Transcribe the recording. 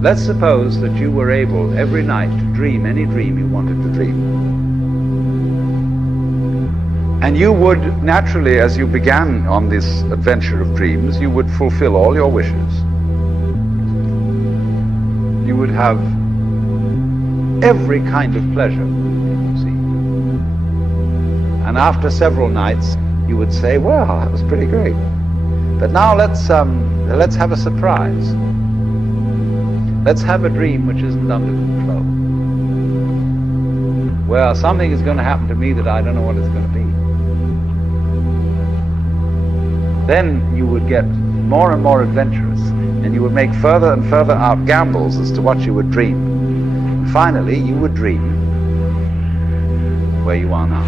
Let's suppose that you were able every night to dream any dream you wanted to dream. And you would naturally, as you began on this adventure of dreams, you would fulfill all your wishes. You would have every kind of pleasure, you see. And after several nights, you would say, well, that was pretty great. But now let's have a surprise. Let's have a dream which isn't under control. Well, something is going to happen to me that I don't know what it's going to be. Then you would get more and more adventurous, and you would make further and further out gambles as to what you would dream. And finally, you would dream where you are now.